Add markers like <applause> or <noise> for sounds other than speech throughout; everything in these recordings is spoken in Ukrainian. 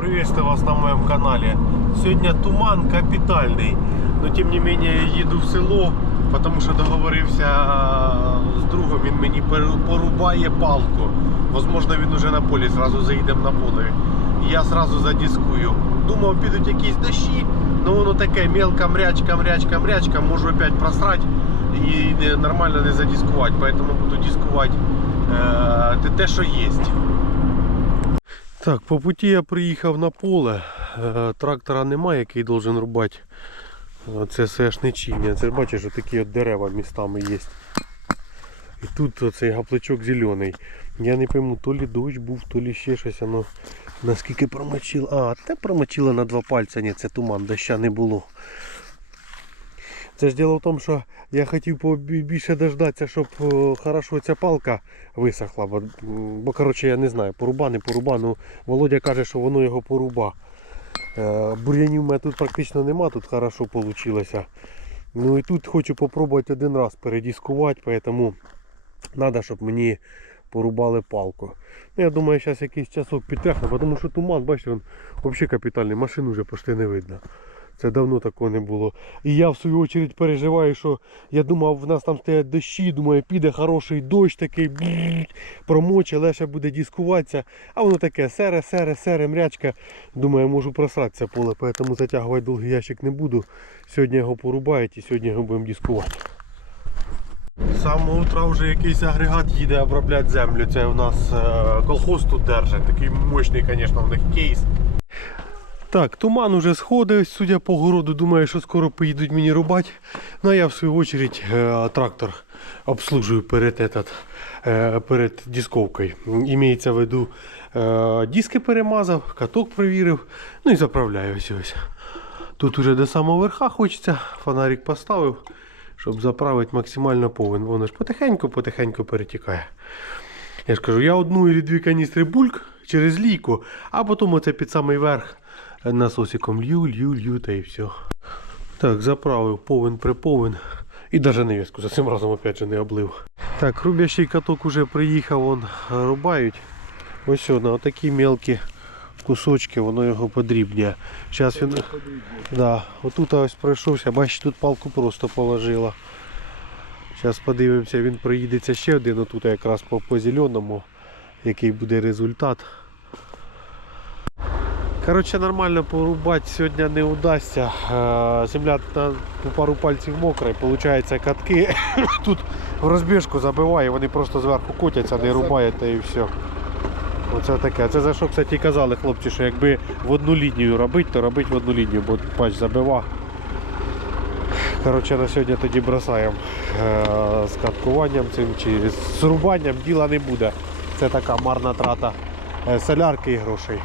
приветствую вас на моем канале. Сегодня туман капитальный, но тем не менее я еду в село, потому що договорився з другом, він мені порубає палку. Возможно, він уже на полі, зразу заїдемо на поле. Я зразу задискую. Думав, підуть якісь дощі, але воно таке мелка мрячка, мрячка, мрячка, можу опять просрати і нормально не задискувати, поэтому буду дискувати е, те- що є. Так, по путі я приїхав на поле. Е, Трактора немає, який должен рубати. Е, Це сешничіння. Це ж бачиш, такі от дерева містами є. І тут оцей гапличок зелений. Я не пойму, то лі дощ був, то лі ще щось. Воно наскільки промочило. А, те промочило на два пальця. Ні, це туман, доща не було. Це ж діло в тому, що я хотів більше дождатися, щоб хорошо ця палка висохла. Бо, бо коротше, я не знаю, поруба, не поруба. Ну, Володя каже, що воно його поруба. Е, бур'янів у мене тут практично нема, тут хорошо вийшло. Ну і тут хочу попробувати один раз передіскувати, тому треба, щоб мені порубали палку. Ну, я думаю, зараз якийсь часок підтряхне, тому що туман, бачите, він взагалі капітальний, машин вже почти не видно. Це давно такого не було. І я в свою чергу переживаю, що я думав, в нас там стоять дощі, думаю, піде хороший дощ такий, промоче, легше буде дискуватися. А воно таке сере, сере, сере, мрячка. Думаю, можу просрати це поле, тому затягувати довгий ящик не буду. Сьогодні його порубають і сьогодні його будемо дискувати. З самого утра вже якийсь агрегат їде обробляти землю. Це у нас е, колхоз тут держить. Такий мощний, звісно, в них кейс. Так, туман уже сходить, судя по городу, думаю, що скоро поїдуть мені рубати. Ну а я в свою очередь е, трактор обслужую перед, этот, е, перед дисковкою. Імеється в виду е, диски перемазав, каток провірив, ну і заправляю ось ось. Тут уже до самого верха хочеться, фонарик поставив, щоб заправити максимально повен. Воно ж потихеньку-потихеньку перетікає. Я ж кажу, я одну і дві каністри бульк через лійку, а потім оце під самий верх насосиком лью, лью, лью та і все. Так, заправив повен приповен. І навіть невістку за цим разом опять же не облив. Так, рубящий каток уже приїхав, вон рубають. Ось на отакі мелкі кусочки, воно його подрібнює. Зараз він. Да, отут ось пройшовся, бачиш, тут палку просто положила. Зараз подивимося, він проїдеться ще один, отут якраз по, по зеленому, який буде результат. Коротше, нормально порубати сьогодні не вдасться. Е, Земля по пару пальців мокра, виходить катки <laughs> тут в розбіжку забиває, вони просто зверху котяться, не рубає та і все. Оце таке. Це за що, кстати, казали хлопці, що якби в одну лінію робити, то робити в одну лінію, бо бач забива. Коротше, на сьогодні тоді бросаємо е, з каткуванням цим чи з рубанням діла не буде. Це така марна трата е, солярки і грошей.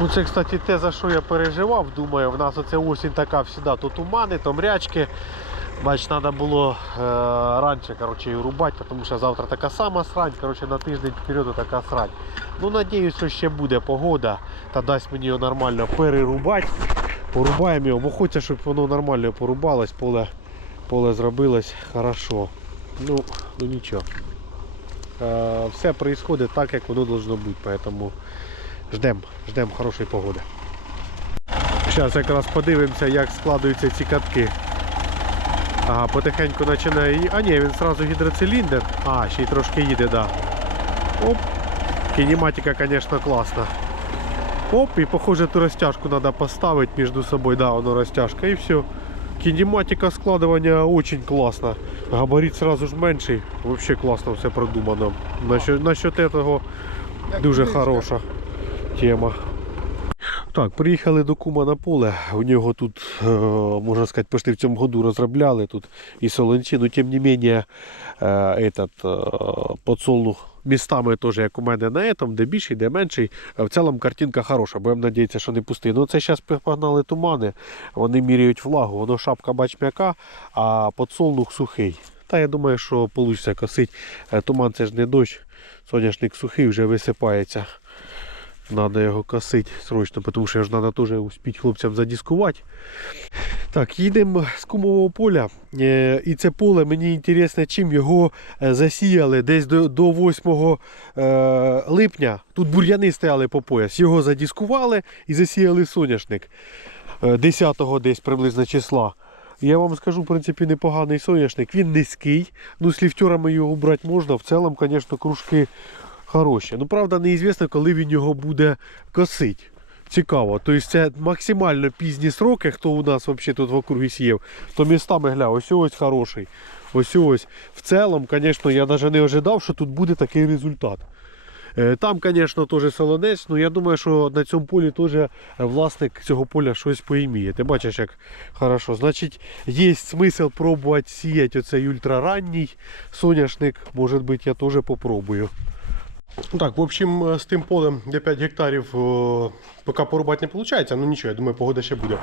Ну це, кстати, те, за що я переживав, думаю, в нас оце осінь така завжди, то тумани, то мрячки. Бач, треба було е, раніше коротше, її рубати, тому що завтра така сама срань, коротше, на тиждень вперед така срань. Ну, надіюсь, що ще буде погода та дасть мені його нормально перерубати. Порубаємо його, бо хочеться, щоб воно нормально порубалось, поле, поле зробилось хорошо. Ну, ну нічого. Е, все відбувається так, як воно должно бути, тому ждемо, ждемо хорошої погоди. Зараз якраз подивимося, як складуються ці катки. Ага, потихеньку починає. А ні, він одразу гідроциліндр. А, ще й трошки їде, так. Да. Оп. Кинематика, звісно, класна. Оп, і похоже ту розтяжку треба поставити між собою. Да, воно розтяжка і все. Кинематика складування очень класна. Габарит сразу ж менший. Вообще класно все продумано. Насчет, насчет этого дуже хороша тема. Так, приїхали до кума на поле. У нього тут, е, можна сказати, почти в цьому году розробляли тут і солонці, но тим не менее е, этот, е, подсолнух містами теж, як у мене на этом, де більший, де менший. В цілому картинка хороша, будемо надіятися, що не пустий. Ну це зараз погнали тумани, вони міряють влагу, воно шапка бач м'яка, а подсолнух сухий. Та я думаю, що вийде косить. Туман це ж не дощ, соняшник сухий вже висипається. Надо його косити срочно, тому що ж треба теж успіти хлопцям задіскувати. Так, їдемо з кумового поля. Е, І це поле мені інтересно, чим його е, засіяли десь до, до 8 е, липня. Тут бур'яни стояли по пояс. Його задіскували і засіяли соняшник е, 10-го десь приблизно числа. Я вам скажу, в принципі, непоганий соняшник. Він низький. Ну, з ліфтерами його брати можна. В цілому, звісно, кружки хороші. Ну, правда, неізвісно, коли він його буде косить. Цікаво. Тобто це максимально пізні сроки, хто у нас взагалі тут в округі сіяв, то містами гля, ось ось хороший. Ось ось. В цілому, звісно, я навіть не ожидав, що тут буде такий результат. Е, Там, звісно, теж солонець, але я думаю, що на цьому полі теж власник цього поля щось поіміє. Ти бачиш, як хорошо. Значить, є смисл пробувати сіяти оцей ультраранній соняшник. Може бути, я теж попробую. Ну Так, в общем, э, з тим полем, де 5 гектарів, поки порубати не виходить, ну нічого, я думаю, погода ще буде.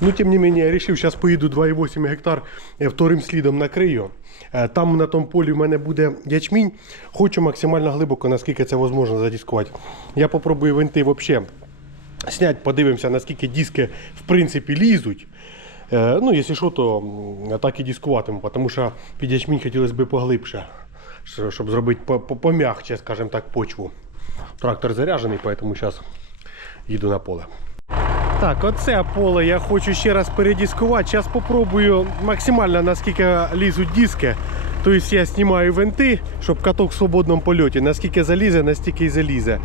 Ну, тим не менше, я вирішив, зараз поїду 2,8 гектар е, вторим слідом накрию. Е, Там на тому полі в мене буде ячмінь. Хочу максимально глибоко, наскільки це можливо, задіскувати. Я попробую винти взагалі зняти, подивимося, наскільки диски в принципі лізуть. Е, Ну, якщо що, то так і дискуватиму, тому що під ячмінь хотілося б поглибше, що- щоб зробити по- по- пом'ягче, скажімо так, почву. Трактор заряджений, поэтому зараз їду на поле. Так, оце поле я хочу ще раз передіскувати. Зараз спробую максимально наскільки лізуть диски. Тобто я знімаю винти, щоб каток в свободному польоті. Наскільки залізе, настільки і залізе.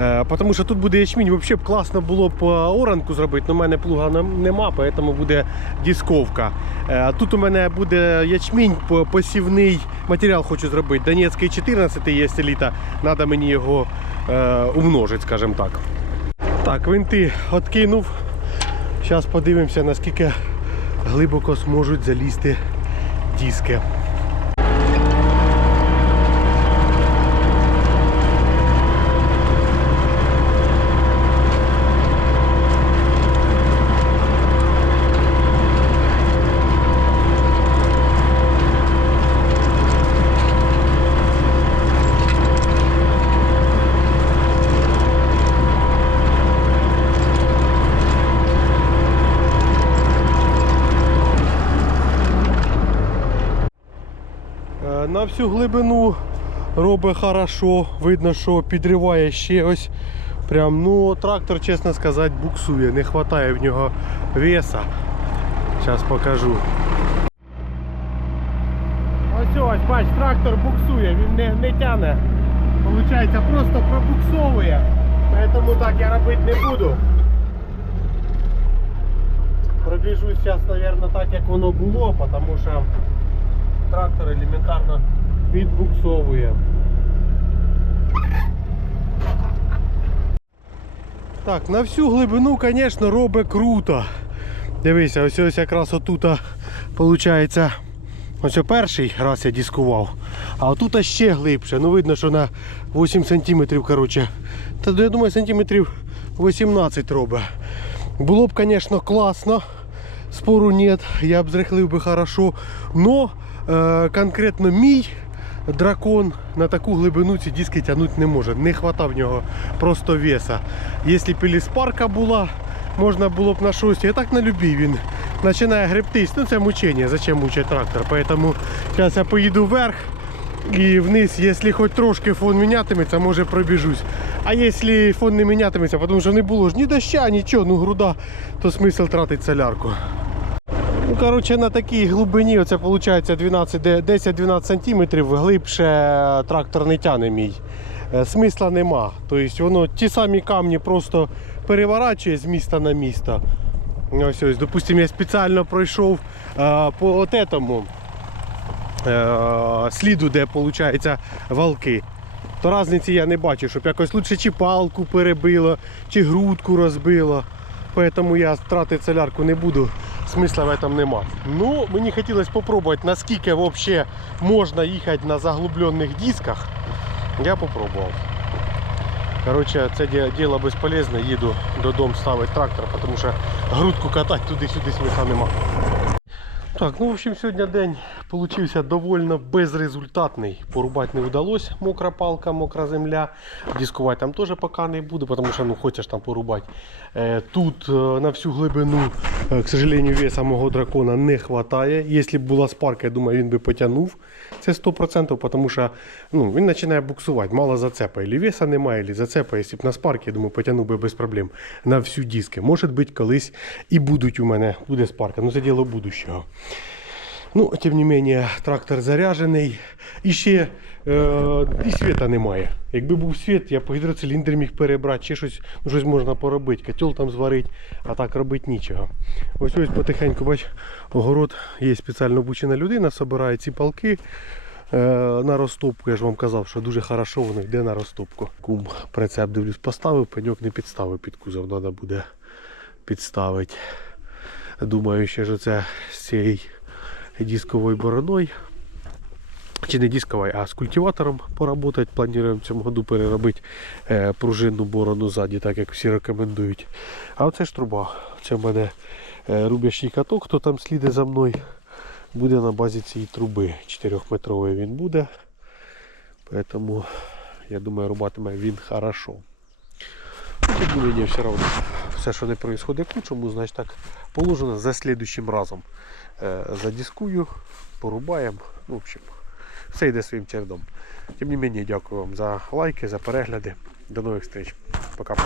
Е, тому що тут буде ячмінь. Взагалі б класно було б оранку зробити, але в мене плуга нема, тому буде дисковка. Е, тут у мене буде ячмінь, посівний матеріал хочу зробити. Донецький 14 є еліта. Треба мені його е, умножити, скажімо так. Так, винти откинув. Зараз подивимося, наскільки глибоко зможуть залізти диски. На всю глибину робить хорошо. Видно, що підриває ще ось. Прям, ну, трактор, чесно сказати, буксує. Не вистачає в нього веса. Зараз покажу. Ось ось, бач, трактор буксує, він не, не тяне. Получається, просто пробуксовує. Тому так я робити не буду. Пробіжусь зараз, мабуть, так, як воно було, тому що трактор елементарно підбуксовує. Так, на всю глибину, звісно, робить круто. Дивися, ось ось якраз отут, виходить, ось перший раз я дискував, а отут ще глибше. Ну видно, що на 8 см, коротше. Та я думаю, сантиметрів 18 робить. Було б, звісно, класно. Спору нет, я б зрихлив би хорошо. Но конкретно мій дракон на таку глибину ці диски тягнути не може. Не хватав в нього просто веса. Якщо б ліспарка була, можна було б на шості. А так на любій він починає гребтись. Ну це мучення, зачем мучить трактор. Поэтому зараз я поїду вверх. І вниз, якщо хоч трошки фон мінятиметься, може пробіжусь. А якщо фон не мінятиметься, тому що не було ж ні доща, нічого, ну груда, то смисл тратити солярку. Ну, коротше, на такій глибині, оце виходить 10-12 см, глибше трактор не тяне мій. Е, Смисла нема. Тобто воно ті самі камні просто переворачує з міста на місто. Ось ось, допустимо, я спеціально пройшов е, по от этому, е, сліду, де виходить валки. То різниці я не бачу, щоб якось лучше чи палку перебило, чи грудку розбило. Тому я тратити солярку не буду, смисла в этом нема. Ну, мені хотілося попробовать, наскільки вообще можна їхати на заглублених дисках. Я попробував. Коротше, це дело діло безполезне, їду додому ставити трактор, тому що грудку катати туди-сюди смисла нема. Так, ну в общем, сьогодні день получився довольно безрезультатний. Порубати не вдалося. Мокра палка, мокра земля. Дискувати там теж поки не буде, тому що ну, хочеш там порубати. Е, Тут е, на всю глибину, е, к сожалению, веса мого дракона не вистачає. Якщо б була спарка, я думаю, він би потягнув. Це 100%, тому що ну, він починає буксувати, мало зацепа. Ілі веса немає, ілі зацепа. Якщо б на спарки, я думаю, потягнув би без проблем на всю диски. Може бути, колись і будуть у мене, буде спарка. Ну це діло будущого. Ну, тим не менше, трактор заряджений. І ще е, і світа немає. Якби був світ, я по гідроциліндр міг перебрати, ще щось, ну, щось можна поробити, котел там зварити, а так робити нічого. Ось ось потихеньку, бач, огород є спеціально обучена людина, збирає ці палки е, на розтопку. Я ж вам казав, що дуже хорошо воно йде на розтопку. Кум прицеп дивлюсь, поставив, пеньок не підставив під кузов, треба буде підставити. Думаю, ще ж це з цією дисковою бороною. Чи не дисковою, а з культиватором поработать. Плануємо в цьому году переробити е, пружинну борону ззаді, так як всі рекомендують. А оце ж труба. Це в мене е, рубящий каток, хто там слідить за мною. Буде на базі цієї труби. 4-метровий він буде. Поэтому, я думаю, рубатиме він хорошо. Не менее, все равно. Все, що не відбувається кучому, значить так положено за следующим разом. Задіскую, задискую, порубаємо. Ну, в общем, все йде своїм чередом. Тим не менше, дякую вам за лайки, за перегляди. До нових встреч. Пока.